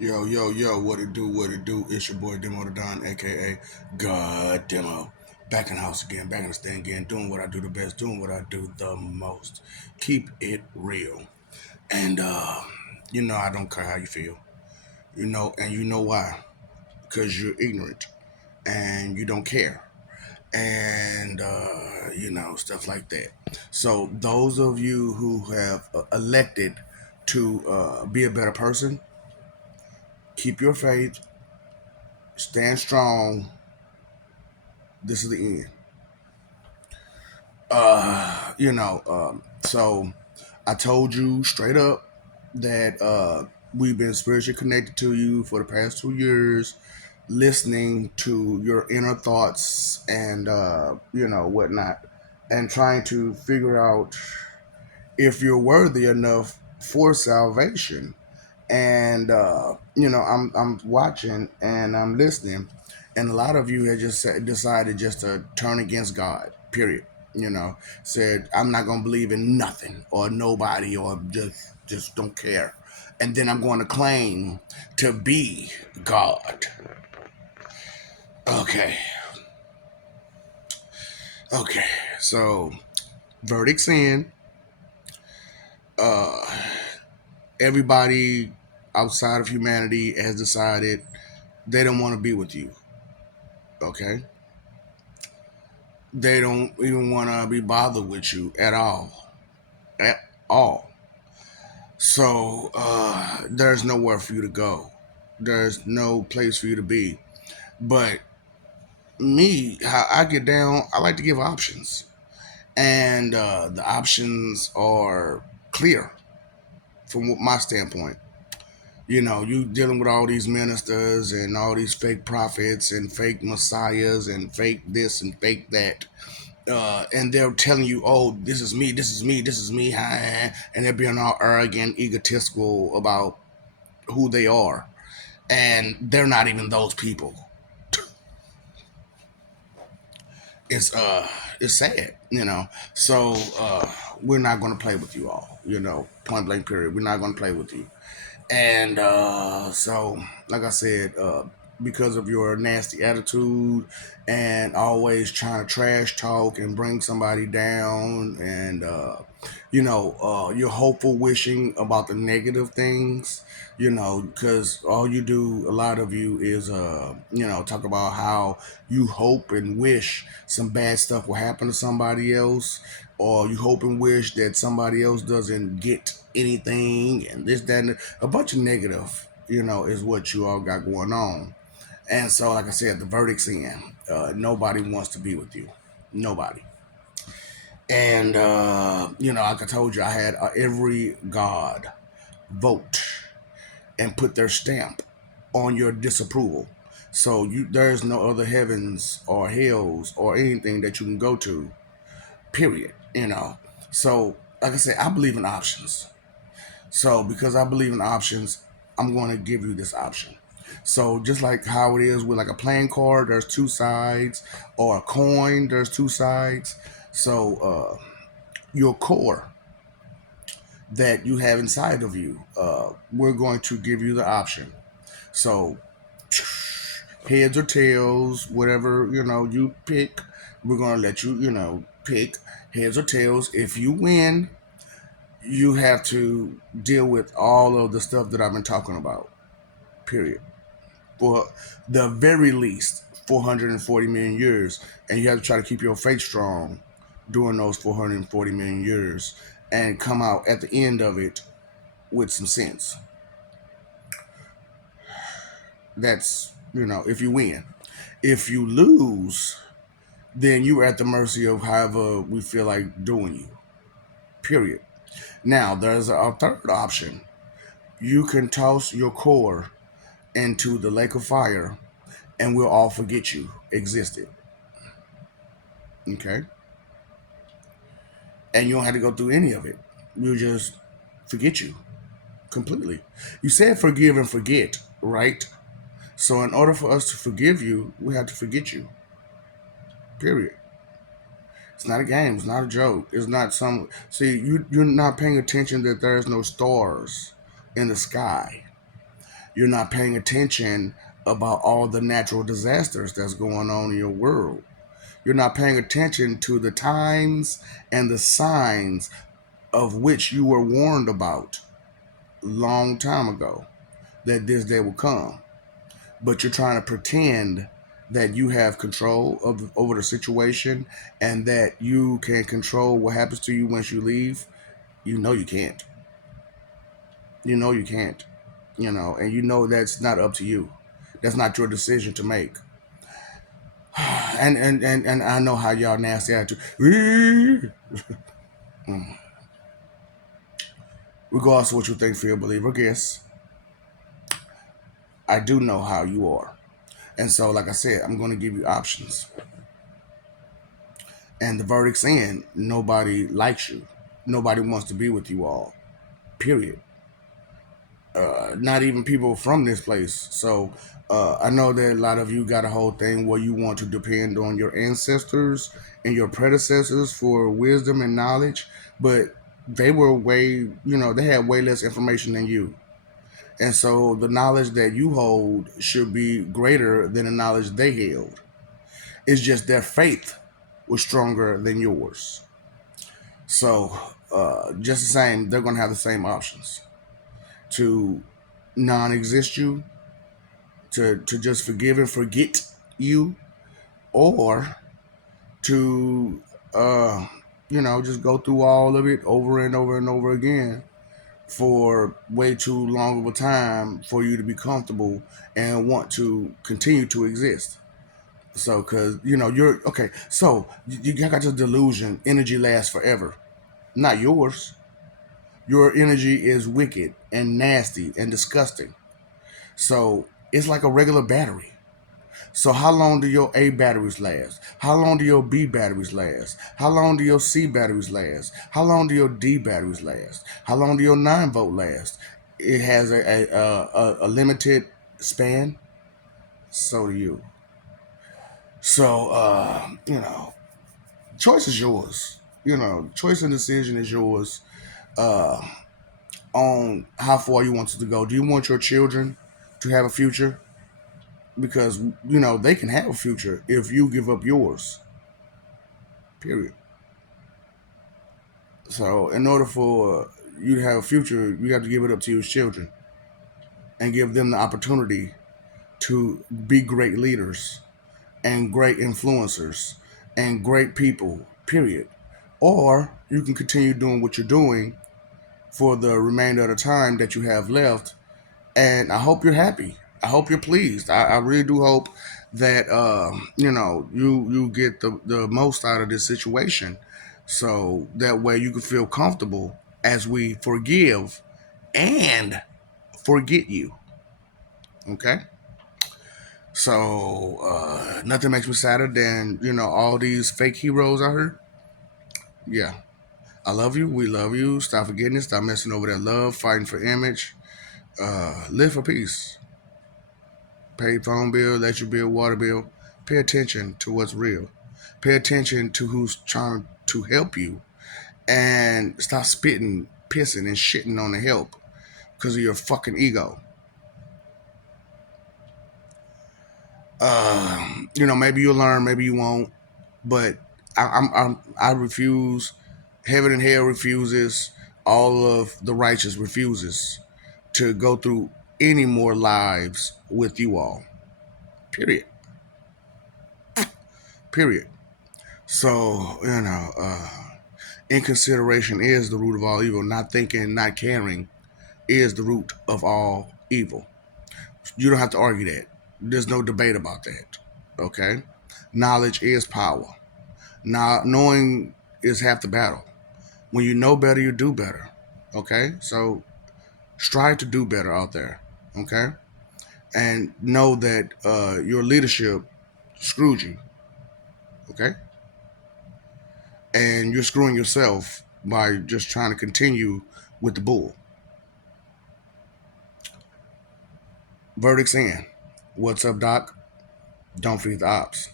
Yo, yo, yo, what it do, what it do? It's your boy Demo the Don, aka God Demo. Back in the house again, back in the stand again, doing what I do the best, doing what I do the most. Keep it real. And I don't care how you feel. And you know why? Because you're ignorant and you don't care. And stuff like that. So those of you who have elected to be a better person, keep your faith, stand strong. This is the end. So I told you straight up that we've been spiritually connected to you for the past 2 years, listening to your inner thoughts and whatnot, and trying to figure out if you're worthy enough for salvation. And I'm watching and I'm listening, and a lot of you have just decided just to turn against God. Period. Said I'm not gonna believe in nothing or nobody or just don't care, and then I'm going to claim to be God. Okay, okay. So verdicts in. Uh, Everybody outside of humanity has decided they don't want to be with you. Okay, they don't even want to be bothered with you at all. At all. So there's nowhere for you to go. There's no place for you to be. But me, how I get down, I like to give options. And the options are clear from my standpoint. You dealing with all these ministers and all these fake prophets and fake messiahs and fake this and fake that, and they're telling you, "Oh, this is me, this is me, this is me," and they're being all arrogant, egotistical about who they are, and they're not even those people. It's it's sad, So we're not going to play with you all, point blank period. We're not going to play with you, and so like I said, because of your nasty attitude and always trying to trash talk and bring somebody down, and you're hopeful wishing about the negative things, because all you do, a lot of you, is talk about how you hope and wish some bad stuff will happen to somebody else, or you hope and wish that somebody else doesn't get anything, and this, that, and a bunch of negative, is what you all got going on. And so, like I said, the verdict's in. Nobody wants to be with you. Nobody. And, like I told you, I had every God vote and put their stamp on your disapproval. So there's no other heavens or hells or anything that you can go to, period. So, like I said, I believe in options. So because I believe in options, I'm going to give you this option. So just like how it is with like a playing card, there's two sides, or a coin, there's two sides. So your core that you have inside of you, we're going to give you the option. So heads or tails, whatever you pick, we're going to let pick heads or tails. If you win, you have to deal with all of the stuff that I've been talking about. Period. For the very least 440 million years, and you have to try to keep your faith strong during those 440 million years, and come out at the end of it with some sense. That's if you win. If you lose, then you're at the mercy of however we feel like doing you. Period. Now there's a third option. You can toss your core into the lake of fire, and we'll all forget you existed. Okay? And you don't have to go through any of it. We'll just forget you completely. You said forgive and forget, right? So in order for us to forgive you, we have to forget you. Period. It's not a game. It's not a joke. It's not some. See, you're not paying attention that there's no stars in the sky. You're not paying attention about all the natural disasters that's going on in your world. You're not paying attention to the times and the signs of which you were warned about long time ago that this day will come. But you're trying to pretend that you have control of over the situation and that you can control what happens to you once you leave. You know you can't. You know you can't. And you know that's not up to you. That's not your decision to make. And I know how y'all nasty attitude. Regardless of what you think, feel, believe, or guess, I do know how you are. And so, like I said, I'm going to give you options. And the verdict's in. Nobody likes you. Nobody wants to be with you all. Period. Not even people from this place. So I know that a lot of you got a whole thing where you want to depend on your ancestors and your predecessors for wisdom and knowledge, but they were they had way less information than you. And so the knowledge that you hold should be greater than the knowledge they held. It's just their faith was stronger than yours. So just the same, they're going to have the same options to non-exist you, to just forgive and forget you, or to just go through all of it over and over and over again for way too long of a time for you to be comfortable and want to continue to exist. So, because you're okay. So you got this delusion: energy lasts forever. Not yours. Your energy is wicked and nasty and disgusting. So it's like a regular battery. So how long do your A batteries last? How long do your B batteries last? How long do your C batteries last? How long do your D batteries last? How long do your 9 volt last? It has a limited span. So do you. So choice is yours. Choice and decision is yours. Uh, on how far you want it to go. Do you want your children to have a future? Because they can have a future if you give up yours. Period. So in order for you to have a future, you have to give it up to your children and give them the opportunity to be great leaders and great influencers and great people. Period. Or you can continue doing what you're doing for the remainder of the time that you have left. And I hope you're happy. I hope you're pleased. I really do hope that you get the most out of this situation, so that way you can feel comfortable as we forgive and forget you. Okay. So nothing makes me sadder than all these fake heroes I heard. Yeah, I love you. We love you. Stop forgetting it. Stop messing over that love. Fighting for image. Live for peace. Pay phone bill, electric bill, water bill. Pay attention to what's real. Pay attention to who's trying to help you, and stop spitting, pissing, and shitting on the help because of your fucking ego. Maybe you'll learn, maybe you won't, but I refuse. Heaven and hell refuses. All of the righteous refuses to go through any more lives with you all. Period. Period. So, inconsideration is the root of all evil. Not thinking, not caring is the root of all evil. You don't have to argue that. There's no debate about that. Okay? Knowledge is power. Now, knowing is half the battle. When you know better, you do better. Okay? So, strive to do better out there. Okay? And know that your leadership screwed you. Okay? And you're screwing yourself by just trying to continue with the bull. Verdict's in. What's up, Doc? Don't forget the ops.